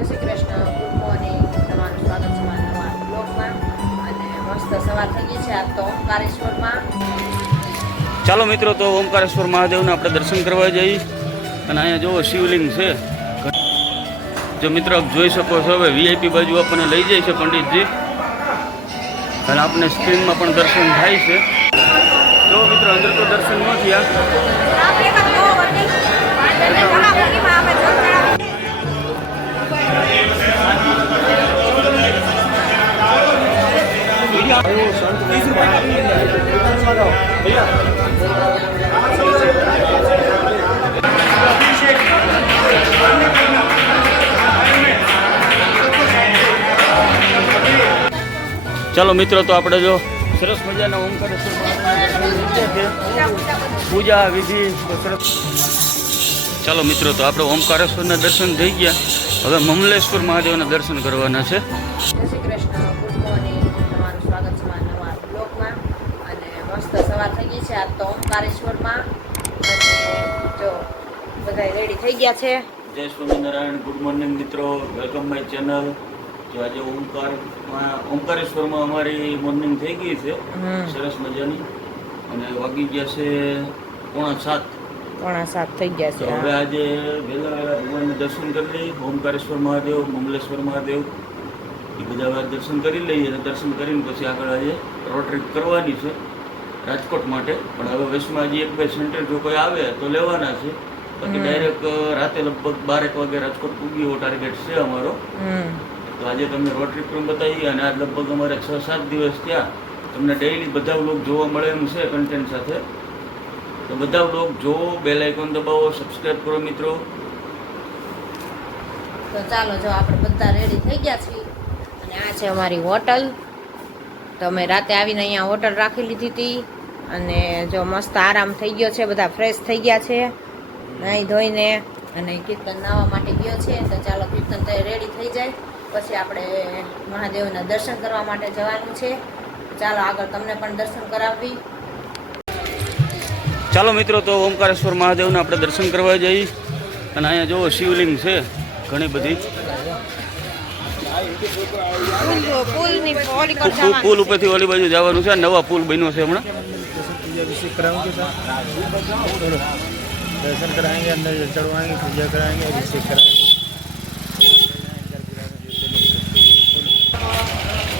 જય Shri Krishna, good morning. તમારું સ્વાગત છે મારા નવા બ્લોગમાં. અને મસ્ત સવાર થઈ ગઈ છે આજ તો ઓમકારેશ્વરમાં. ચાલો મિત્રો, તો ઓમકારેશ્વર મહાદેવના આપણે દર્શન કરવા જઈએ. અને અહીંયા જુઓ શિવલિંગ છે. જો મિત્રો આપ જોઈ શકો છો, હવે વીઆઈપી બાજુ આપણને લઈ જાય છે પંડિતજી, અને આપણે સ્ક્રીનમાં પણ દર્શન થાય છે. જો મિત્રો અંદર તો દર્શન ન થયા. ચાલો મિત્રો, તો આપણે જો સરસ મજાના ઓમકારેશ્વર પૂજા વિધિ સરસ. ચાલો મિત્રો, તો આપણે ઓમકારેશ્વરના દર્શન થઈ ગયા. હવે મમલેશ્વર મહાદેવના દર્શન કરવાના છે. જય શ્રી કૃષ્ણ, ગુડ મોર્નિંગ. તમારું સ્વાગત છે મારા નવા બ્લોગમાં. અને મસ્ત સવાર થઈ ગઈ છે આજ તો ઓમકારેશ્વરમાં. અને જો બધા રેડી થઈ ગયા છે. જય સ્વામિનારાયણ. ગુડ મોર્નિંગ મિત્રો, વેલકમ માય ચેનલ. જો આજે ઓમકારેશ્વરમાં અમારી મોર્નિંગ થઈ ગઈ છે સરસ મજાની, અને વાગી ગયા છે 6:45 થઈ ગયા છે. હવે આજે વહેલા ભગવાનને દર્શન કરી લઈએ. ઓમકારેશ્વર મહાદેવ, મમલેશ્વર મહાદેવ, એ બધા દર્શન કરી લઈએ. અને દર્શન કરીને પછી આગળ આજે રોડ ટ્રીપ કરવાની છે રાજકોટ માટે. પણ હવે વચમાં હજી 1-2 સેન્ટર જો કોઈ આવે તો લેવાના છે. બાકી ડાયરેક્ટ રાતે લગભગ 12 વાગે રાજકોટ પૂગી એવો ટાર્ગેટ છે અમારો. તો આજે તમને રોડ ટ્રીપ પણ બતાવીએ. અને આજ લગભગ અમારે 6-7 દિવસ ત્યાં તમને ડેઈલી બધા વ્લોગ જોવા મળે એમ છે કન્ટેન્ટ સાથે. તો બધા વ્લોગ જોવો, બેલ આઇકોન દબાવો, સબસ્ક્રાઈબ કરો મિત્રો. તો ચાલો, જો આપણે બધા રેડી થઈ ગયા છીએ. અને આ છે અમારી હોટલ. તો અમે રાતે આવીને અહીંયા હોટલ રાખી લીધી હતી. અને જો મસ્ત આરામ થઈ ગયો છે, બધા ફ્રેશ થઈ ગયા છે નાહી ધોઈને. અને કીર્તન નાહવા માટે ગયો છે. તો ચાલો, કીર્તન તો રેડી થઈ જાય પછી આપણે મહાદેવના દર્શન કરવા માટે જવાનું છે. ચાલો આગળ તમને પણ દર્શન કરાવવી. ચાલો મિત્રો, તો ઓમકારેશ્વર મહાદેવના આપણે દર્શન કરવા જઈએ. અને અહીંયા જુઓ શિવલિંગ છે ઘણી બધી. પુલ ઉપરથી ઓલી બાજુ જવાનું છે. નવા પુલ બન્યો છે હમણાં. दर्शन कराएंगे, अंदर चढ़वाएंगे, पूजा कराएंगे, अभिषेक कराएंगे.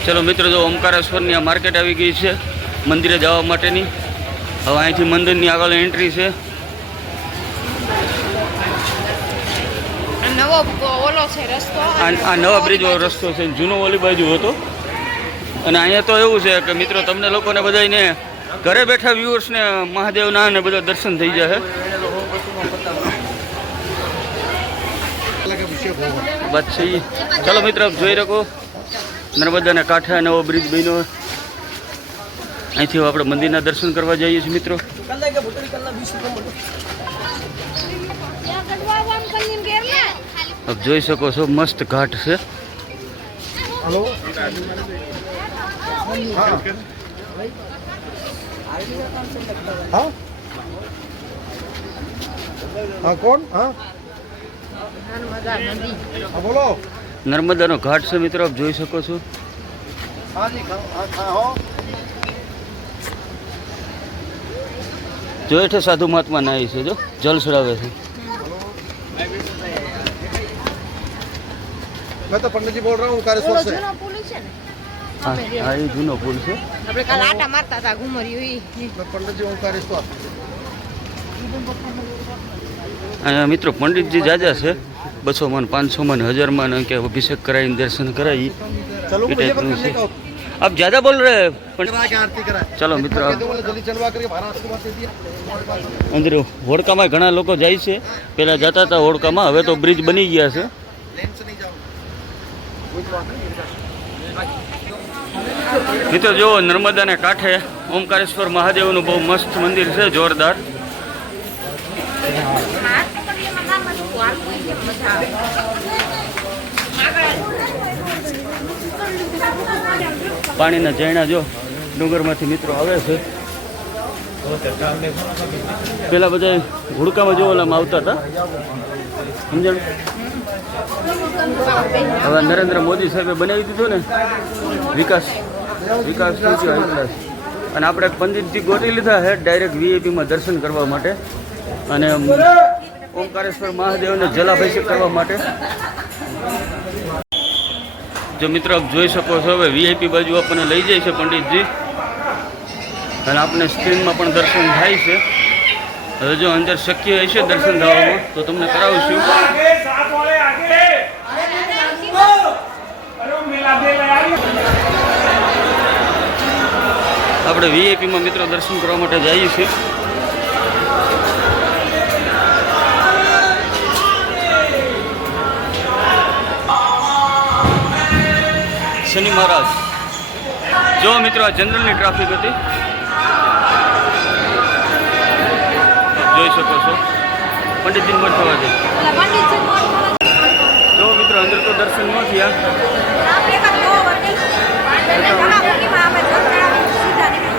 ચલો મિત્રો, જો ઓમકારેશ્વરની આ માર્કેટ આવી ગઈ છે મંદિરે જવા માટેની. હવે અહીંથી મંદિરની આગળ એન્ટ્રી છે. આ નવા બ્રિજ વાળો રસ્તો છે. જૂનો ઓલી બાજુ હતો. અને અહીંયા તો એવું છે કે મિત્રો તમને લોકોને બધાને ઘરે બેઠા વ્યુઅર્સને મહાદેવના અને બધા દર્શન થઈ જાય. બસ છે. ચાલો મિત્રો, જોઈ શકો નર્મદાના કાંઠે નવો બ્રિજ બન્યો. અહીંથી આપણે મંદિરના દર્શન કરવા જઈએ છીએ મિત્રો. આપ જોઈ શકો છો મસ્ત ઘાટ છે. हेलो. हाँ हाँ कौन? हाँ हाँ बोलो. નર્મદાનો ઘાટ છે મિત્રો, આપ જોઈ શકો છો. हाँ जी हो. જો એઠે સાધુ મહાત્મા નાય છે, જો જલ ચડાવે છે. मैं तो पंडित जी बोल रहा हूँ ओमकारेश्वर से. હા હા, એ જૂનો પુલ છે. આપણે કાલ આટા મારતા હતા ઘુમરિયું. मैं पंडित जी ओमकारेश्वर. અહીંયા મિત્રો પંડિતજી જાજા છે. 200 માં, 500 માં, 1000 માં કે અભિષેક કરાવીને દર્શન કરાવી. चलो ये मुझे टाइप पर में करने से। का. आप ज़्यादा बोल रहे हैं करा के आरती कराए. चलो मित्र, कहते बोले जल्दी चलवा करके महाराज को बात दे दिया. અંદર હોડકામાં ઘણા લોકો જાય છે. પહેલાં જતા હતા હોડકામાં, હવે તો બ્રિજ બની ગયા છે. लेन से नहीं जाओ. कोई बात नहीं. મિત્રો જો નર્મદાને કાંઠે ઓમકારેશ્વર મહાદેવનું બહુ મસ્ત મંદિર છે, જોરદાર. પાણીના ઝરણા જો ડુંગરમાંથી મિત્રો આવે છે. પેલા બધા હુડકામાં જો ઓલામાં આવતા હતા, સમજણ. હવે નરેન્દ્ર મોદી સાહેબે બનાવી દીધું ને વિકાસ થઈ ગયો હાઈ ક્લાસ. અને આપણે પંડિતજી ગોતી લીધા છે ડાયરેક્ટ વીઆઈપીમાં દર્શન કરવા માટે અને ઓમકારેશ્વર મહાદેવને જલાભિષેક કરવા માટે. જો મિત્રો આપ જોઈ શકો છો હવે વીઆઈપી બાજુ આપણને લઈ જાય છે પંડિતજી અને આપણે સ્ક્રીનમાં પણ દર્શન થાય છે. હવે જો અંદર શક્ય હશે દર્શન થવામાં તો તમને કરાવશું. આપણે વીઆઈપીમાં મિત્રો દર્શન કરવા માટે જઈએ છીએ. શનિ મહારાજ જો મિત્રો આ જનરલની ટ્રાફિક હતી જોઈ શકો છો. પંડિતજી મઠ થવા દે જો મિત્રો અંદર તો દર્શન ન થયા.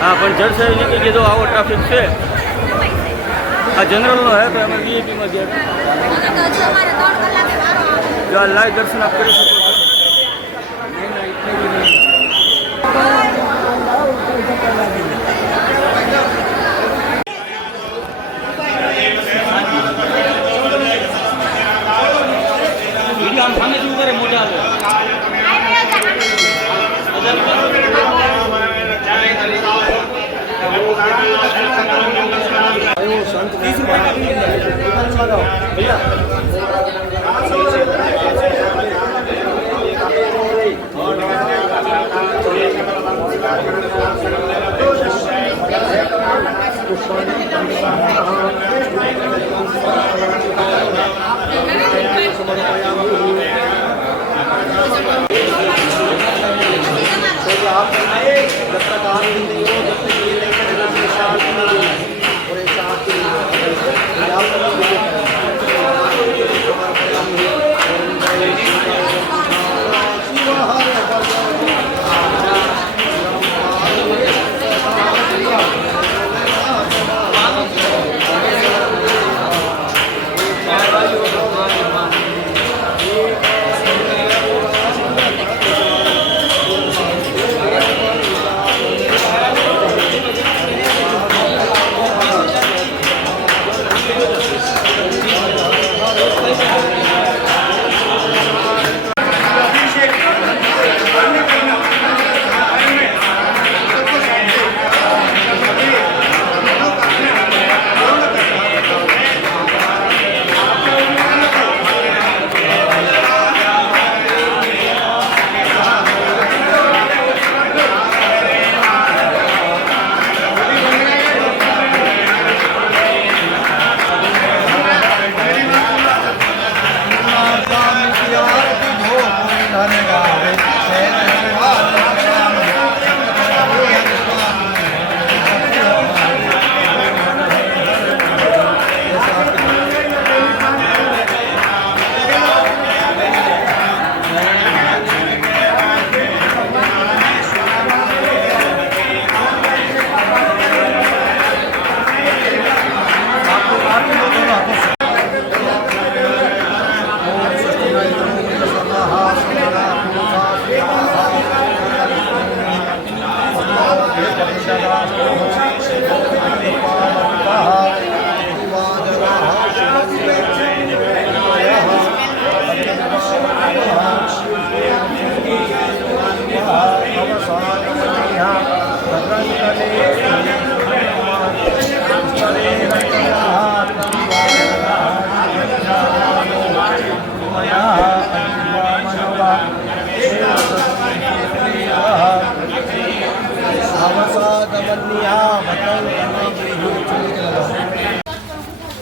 હા પણ જળસાઈ નીકળી ગયો તો આવો ટ્રાફિક છે. આ જનરલનો હે તો અમે વીઆઈપીમાં ગયા. જો આ લાઈવ દર્શન આપ કરી શકો છો.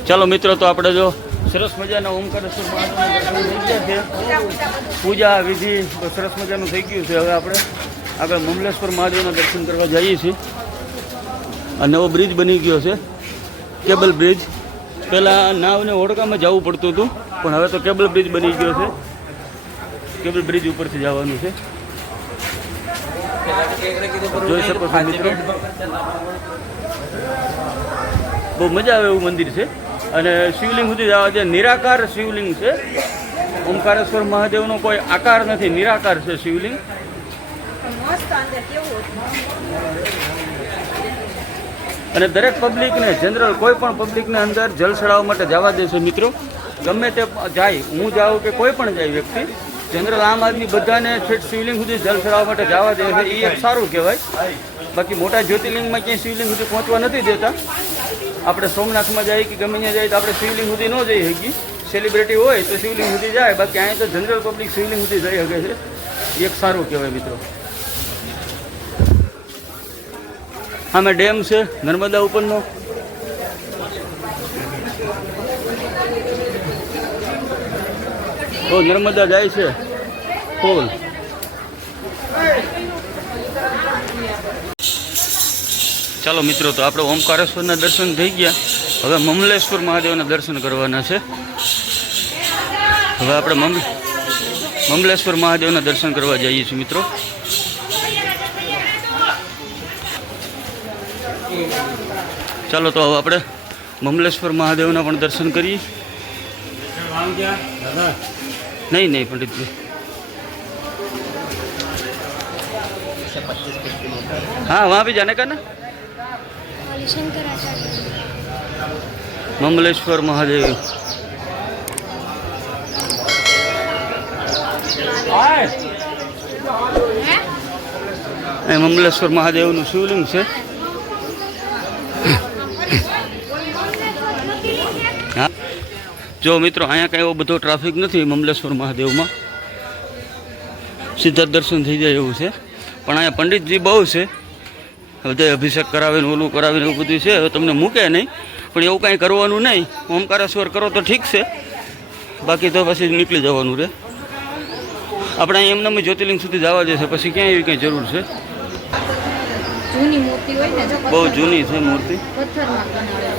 ચાલો મિત્રો, તો આપણે જો સરસ મજાના ઓમકારેશ્વર મહાદેવના દર્શન થઈ ગયા છે, પૂજા વિધિ સરસ મજાનું થઈ ગયું છે. હવે આપણે આગળ મમલેશ્વર મહાદેવના દર્શન કરવા જઈએ છીએ. આ નવો બ્રિજ બની ગયો છે, કેબલ બ્રિજ. પહેલાં નાવને હોડકામાં જવું પડતું હતું, પણ હવે તો કેબલ બ્રિજ બની ગયો છે. કેબલ બ્રિજ ઉપરથી જવાનું છે, જોઈ શકો છો મિત્રો. બહુ મજા આવે એવું મંદિર છે. અને શિવલિંગ સુધી જવા છે, નિરાકાર શિવલિંગ છે. ઓમકારેશ્વર મહાદેવનો કોઈ આકાર નથી, નિરાકાર છે શિવલિંગ. મસ્ત અંદર કેવું અને દરેક પબ્લિકને જનરલ કોઈ પણ પબ્લિકને અંદર જલ ચડાવવા માટે જવા દે છે મિત્રો. ગમે તે જાય, હું જાઉં કે કોઈ પણ જાય વ્યક્તિ, જનરલ આમ આદમી બધાને છેક શિવલિંગ સુધી જલ ચડાવવા માટે જવા દે છે. એ એક સારું કહેવાય. બાકી મોટા જ્યોતિર્લિંગમાં ક્યાંય શિવલિંગ સુધી પહોંચવા નથી દેતા. આપણે સોમનાથમાં જઈએ કે ગમે ત્યાં જઈએ તો આપણે શિવલિંગ સુધી ન જઈ શકીએ. સેલિબ્રિટી હોય તો શિવલિંગ સુધી જાય, બાકી અહીંયા તો જનરલ પબ્લિક શિવલિંગ સુધી જઈ શકે છે. એ એક સારું કહેવાય મિત્રો. આમે ડેમ છે નર્મદા ઉપરનો. તો નર્મદા જાય છે ફૂલ. ચાલો મિત્રો, તો આપણે ઓમકારેશ્વરના દર્શન થઈ ગયા. હવે મમલેશ્વર મહાદેવના દર્શન કરવાના છે. હવે આપણે મમલેશ્વર મહાદેવના દર્શન કરવા જઈએ છીએ મિત્રો. ચાલો તો હવે આપણે મમલેશ્વર મહાદેવના પણ દર્શન કરીએ. નહીં નહીં પંડિતભાઈ, हाँ वहाँ भी जाने का ना. ममलेश्वर महादेव. મમલેશ્વર મહાદેવનું શિવલિંગ છે. હા જો મિત્રો, અહીંયા કાંઈ એવો બધો ટ્રાફિક નથી મમલેશ્વર મહાદેવમાં. સીધા દર્શન થઈ જાય એવું છે. પણ અહીંયા પંડિતજી બહુ છે, બધે અભિષેક કરાવીને ઓલું કરાવીને એવું બધું છે. હવે તમને મૂકે નહીં, પણ એવું કાંઈ કરવાનું નહીં. ઓમકારેશ્વર કરો તો ઠીક છે, બાકી તો પછી નીકળી જવાનું રહે. આપણે અહીં એમનામાં જ્યોતિર્લિંગ સુધી જવા દે છે, પછી ક્યાંય એવી કંઈ જરૂર છે. જૂની મૂર્તિ હોય ને, બહુ જૂની છે મૂર્તિ. પથ્થરમાં બનાવેલી.